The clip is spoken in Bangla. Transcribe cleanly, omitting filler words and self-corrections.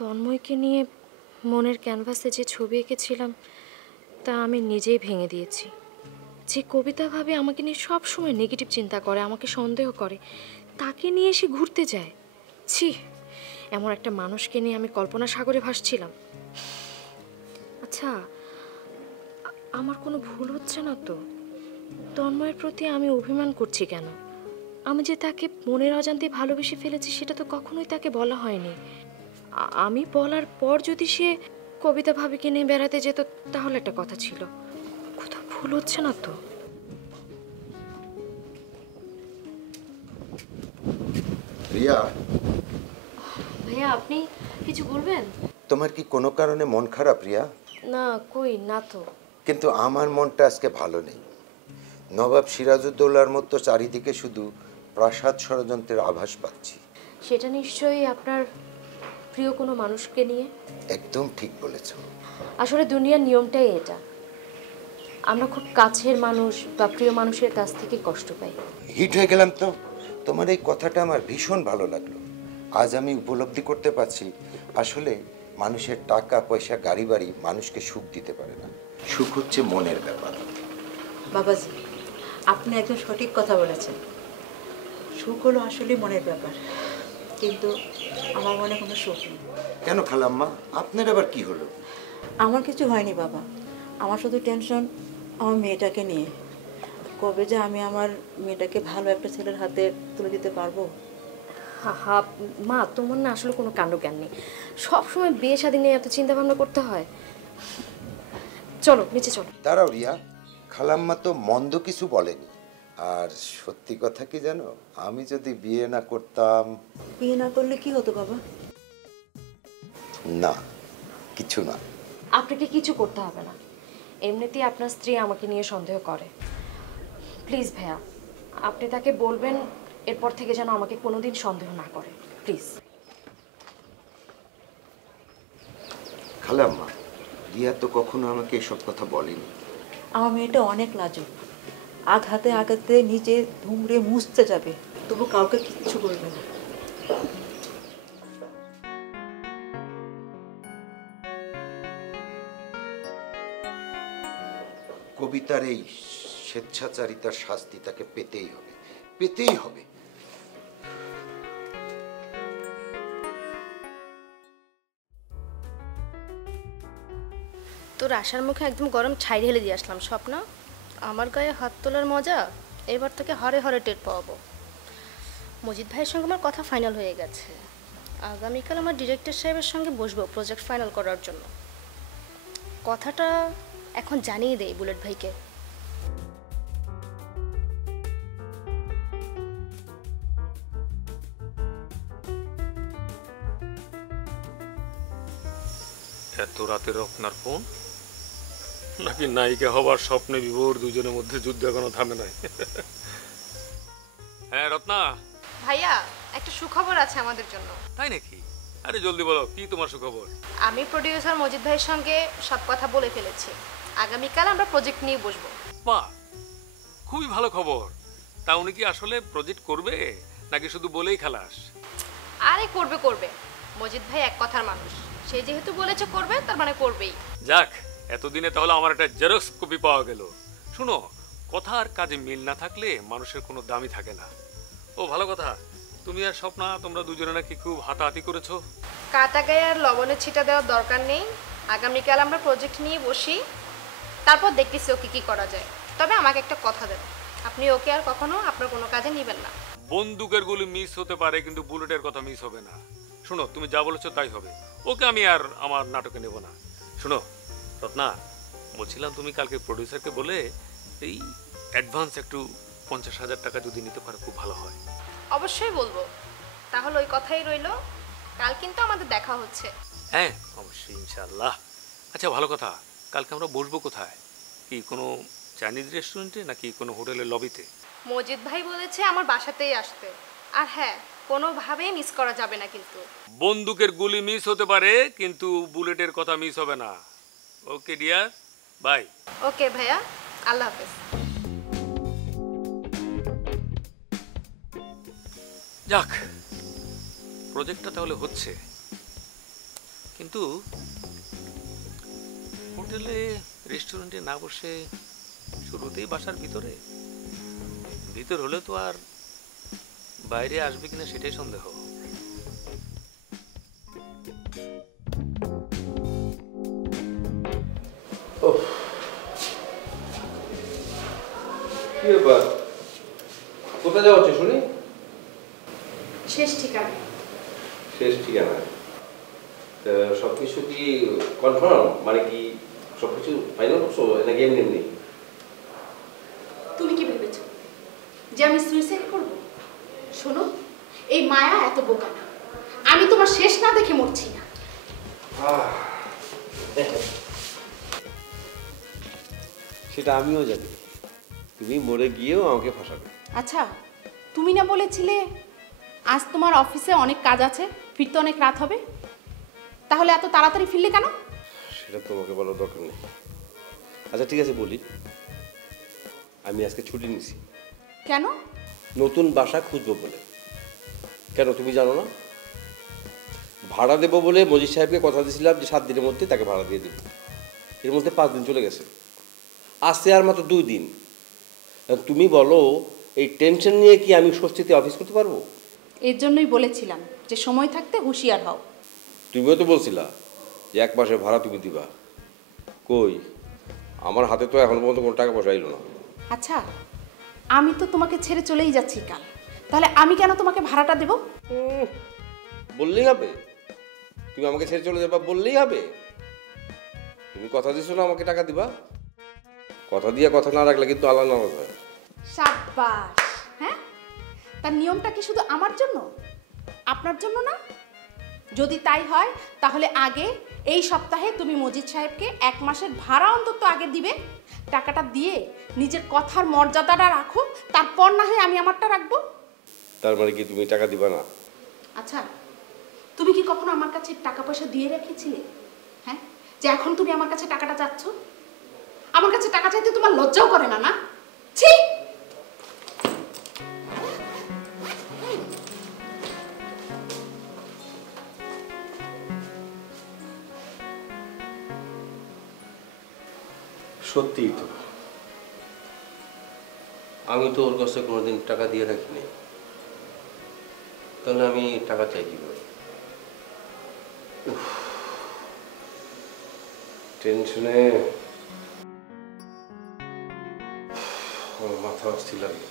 তন্ময়কে নিয়ে মনের ক্যানভাসে যে ছবি এঁকেছিলাম তা আমি নিজেই ভেঙে দিয়েছি। যে কবিতা ভাবে আমাকে নিয়ে সব সময় নেগেটিভ চিন্তা করে, আমাকে সন্দেহ করে, তাকে নিয়ে এসে ঘুরতে যায়। ছি, এমন একটা মানুষকে নিয়ে আমি কল্পনা সাগরে ভাসছিলাম। আচ্ছা, আমার কোনো ভুল হচ্ছে না তো? তন্ময়ের প্রতি আমি অভিমান করছি কেন? আমি যে তাকে মনের অজান্তে ভালোবেসে ফেলেছি সেটা তো কখনোই তাকে বলা হয়নি। আমি বলার পর যদি সে কবিতা ভাবিকে নিয়ে বেড়াতে যেত তাহলে একটা কথা ছিল। কোথাও ভুল হচ্ছে না তো? রিয়া, ভাইয়া, আপনি কিছু বলবেন? তোমার কি কোনো কারণে মন খারাপ রিয়া? না, কই না তো। কিন্তু আমার মনটা আজকে ভালো নেই। নবাব সিরাজউদ্দৌলার মতো চারিদিকে শুধু প্রাসাদ ষড়যন্ত্রের আভাস পাচ্ছি। সেটা নিশ্চয়ই আপনার প্রিয় কোনো মানুষকে নিয়ে। একদম ঠিক বলেছ। আসলে দুনিয়ার নিয়মটাই এটা, আমরা খুব কাছের মানুষ বা প্রিয় মানুষের কাছ থেকে কষ্ট পাই। হিট হয়ে গেলাম তো। তোমার এই কথাটা আমার ভীষণ ভালো লাগলো। আজ আমি উপলব্ধি করতে পারছি আসলে মানুষের টাকা পয়সা গাড়ি বাড়ি মানুষকে সুখ দিতে পারে না। সুখ হচ্ছে মনের ব্যাপার। বাবাজি, আপনি একদম সঠিক কথা বলেছেন। সুখ হলো আসলে মনের ব্যাপার, কিন্তু আমার মনে কোনো সুখ নেই। কেন খালাম্মা, আপনার আবার কি হলো? আমার কিছু হয়নি বাবা, আমার শুধু টেনশন আমার মেয়েটাকে নিয়ে। কবে যে আমি আমার মেয়েটাকে ভালো একটা ছেলের হাতে তুলে দিতে পারবো। হা হা, মা, তোমার না আসলে কোনো কাণ্ডজ্ঞান নেই। সবসময় বিয়ে শাদী নিয়ে এত চিন্তা ভাবনা করতে হয়। চলো নিচে চলো। দাঁড়াও রিয়া, খালাম্মা তো মন্দ কিছু বলেনি। আর সত্যি কথা কি জানো, আমি যদি বিয়ে না করতাম। বিয়ে না করলে কি হতো বাবা? না, কিছু না। আপনাকে কিছু করতে হবে না, এমনিতেই আপনার স্ত্রী আমাকে নিয়ে সন্দেহ করে। প্লিজ ভাইয়া, আপনি তাকে বলবেন এরপর থেকে যেন আমাকে কোনোদিন সন্দেহ না করে, প্লিজ। খালাম্মা, রিয়া তো কখনো আমাকে এসব কথা বলেনি। আমার মেয়েটা অনেক লাজুক, আঘাতে আঘাতে নিজে ধুমড়ে মুছতে যাবে, তবু কাউকে কিচ্ছু বলবে না। কবিতার এই স্বেচ্ছাচারিতার শাস্তি তাকে পেতেই হবে, পেতেই হবে। তোর আসার মুখে একদম গরম ছাই ঢেলে দিয়ে আসলাম স্বপ্ন। আমার গায়ে হাত তোলার মজা এবার তোকে হরে হরে টের পাওয়াবো। মজিদ ভাইয়ের সঙ্গে আমার কথা ফাইনাল হয়ে গেছে। আগামীকাল আমার ডিরেক্টর সাহেবের সঙ্গে বসবো প্রজেক্ট ফাইনাল করার জন্য। কথাটা এখন জানিয়ে দেই বুলেট ভাইকে। এত রাতের আপনার ফোন নাকি নায়িকা হবার স্বপ্নে বিভোর দুজনের মধ্যে যুদ্ধ এখনো থামে নাই? হ্যাঁ রত্না। ভাইয়া, একটা সুখবর আছে আমাদের জন্য। তাই নাকি? আরে জলদি বলো, কি তোমার সুখবর? আমি প্রোডিউসার মজিদ ভাইয়ের সঙ্গে সব কথা বলে ফেলেছি। আগামীকাল আমরা প্রজেক্ট নিয়ে বসবো। বাহ, খুবই ভালো খবর। তা উনি কি আসলে প্রজেক্ট করবে নাকি শুধু বলেই খালাস? আরে করবে করবে, মজিদ ভাই এক কথার মানুষ। সে যেহেতু বলেছে করবে, তার মানে করবেই। যাক, এতদিনে তাহলে আমার একটা জেরক্স কপি পাওয়া গেল। শুনো, কথা আর কাজে মিল না থাকলে মানুষের কোনো দামই থাকে না। ও ভালো কথা, তুমি আর স্বপ্না তোমরা দুজনে নাকি খুব হাতাহাতি করেছো। কাটা গায়ে আর লবণের ছিটা দেওয়ার দরকার নেই। আগামীকাল আমরা প্রজেক্ট নিয়ে বসি, তারপর দেখতেছি ওকে কি করা যায়। তবে আমাকে একটা কথা দেন, আপনি ওকে আর কখনো আপনার কোনো কাজে নেবেন না। বন্দুকের গুলি মিস হতে পারে, কিন্তু বুলেটের কথা মিস হবে না। শোনো, তুমি যা বলেছো তাই হবে। ওকে আমি আর আমার নাটকে নেব না। শোনো রত্না, বলছিলাম তুমি কালকে প্রডিউসারকে বলে এই অ্যাডভান্স একটু 50,000 টাকা যদি নিতে পারো খুব ভালো হয়। অবশ্যই বলবো। তাহলে ওই কথাই রইলো, কাল কিন্তু আমাদের দেখা হচ্ছে। হ্যাঁ অবশ্যই, ইনশাআল্লাহ। আচ্ছা ভালো কথা, কালকে আমরা বসবো কোথায়? কি কোনো চাইনিজ রেস্টুরেন্টে নাকি কোনো হোটেলের লবিতে? মজিদ ভাই বলেছে আমার বাসাতেই আসতে। আর হ্যাঁ, কোনোভাবেই মিস করা যাবে না কিন্তু। বন্দুকের গুলি মিস হতে পারে, কিন্তু বুলেটের কথা মিস হবে না। Okay dear, by. ওকে ভাইয়া, আল্লাহ হাফেজ। যাক, প্রজেক্টটা তাহলে হচ্ছে। কিন্তু হোটেলে রেস্টুরেন্টে না বসে শুরুতেই বাসার ভিতরে ভিতর হলে তো আর বাইরে আসবে কিনা সেটাই সন্দেহ। কি ব্যাপার, কোথায় যাওয়া হচ্ছে শুনি? শেষ ঠিকানা। শেষ ঠিকানা? সবকিছু কি কনফার্ম? মানে কি সবকিছু ফাইনাল করছো নাকি এমনি এমনি? তুমি কি ভেবেছো যে আমি সুইসাইড করব? শোনো, এই মায়া এত বোকা না। আমি তোমার শেষ না দেখে মরছি না। সেটা আমিও জানি, তুমি মরে গিয়েও আমাকে ফাঁসাবে। আচ্ছা, তুমি না বলেছিলে আজ তোমার অফিসে অনেক কাজ আছে, ফিরতে অনেক রাত হবে? তাহলে এত তাড়াতাড়ি ফিরলে কেন? সেটা তোমাকে বলার দরকার নেই। আচ্ছা ঠিক আছে বলি, আমি আজকে ছুটি নিছি। কেন? নতুন বাসা খুঁজবো বলে। কেন তুমি জানো না? ভাড়া দেবো বলে মজিদ সাহেবকে কথা দিয়েছিলাম যে 7 দিনের মধ্যে তাকে ভাড়া দিয়ে দেবো। এর মধ্যে 5 দিন চলে গেছে, আসছে আর মাত্র 2 দিন। তুমি বলো এই টেনশন নিয়ে কি আমি স্বস্তিতে অফিস করতে পারবো? এর জন্যই বলেছিলাম যে সময় থাকতে হুঁশিয়ার হও। তুমিও তো বলছিলা যে 1 মাসের ভাড়া তুমি দিবা। কই, আমার হাতে তো এখনো পর্যন্ত কোনো টাকা পয়সা এলো না। আচ্ছা, আমি তো তোমাকে ছেড়ে চলেই যাচ্ছি কাল, তাহলে আমি কেন তোমাকে ভাড়াটা দেব? বললেই হবে? তুমি আমাকে ছেড়ে চলে যাবা বললেই হবে? তুমি কথা দিছো না আমাকে টাকা দিবা? কথা দিয়ে কথা না রাখলে কিন্তু আলাদা নারাজ হয়। সাব্বাস। হ্যাঁ, তার নিয়মটা কি শুধু আমার জন্য, আপনার জন্য না? যদি তাই হয় তাহলে আগে এই সপ্তাহে তুমি মজিদ সাহেবকে 1 মাসের ভাড়া অন্তত আগে দিবে। টাকাটা দিয়ে নিজের কথার মর্যাদাটা রাখো, তারপর না হয় আমি আমারটা রাখবো। তার মানে কি তুমি টাকা দিবা না? আচ্ছা, তুমি কি কখনো আমার কাছে টাকা পয়সা দিয়ে রেখেছিলে? হ্যাঁ, যে এখন তুমি আমার কাছে টাকাটা চাচ্ছ? আমার কাছে টাকা চাইতে তোমার লজ্জাও করে না? না, ছি। সত্যিই তো, আমি তো ওর কাছে কোনোদিন টাকা দিয়ে রাখিনি। তাহলে আমি টাকা চাই কিভাবে? টেনশনে আমার মাথা অস্থির লাগে।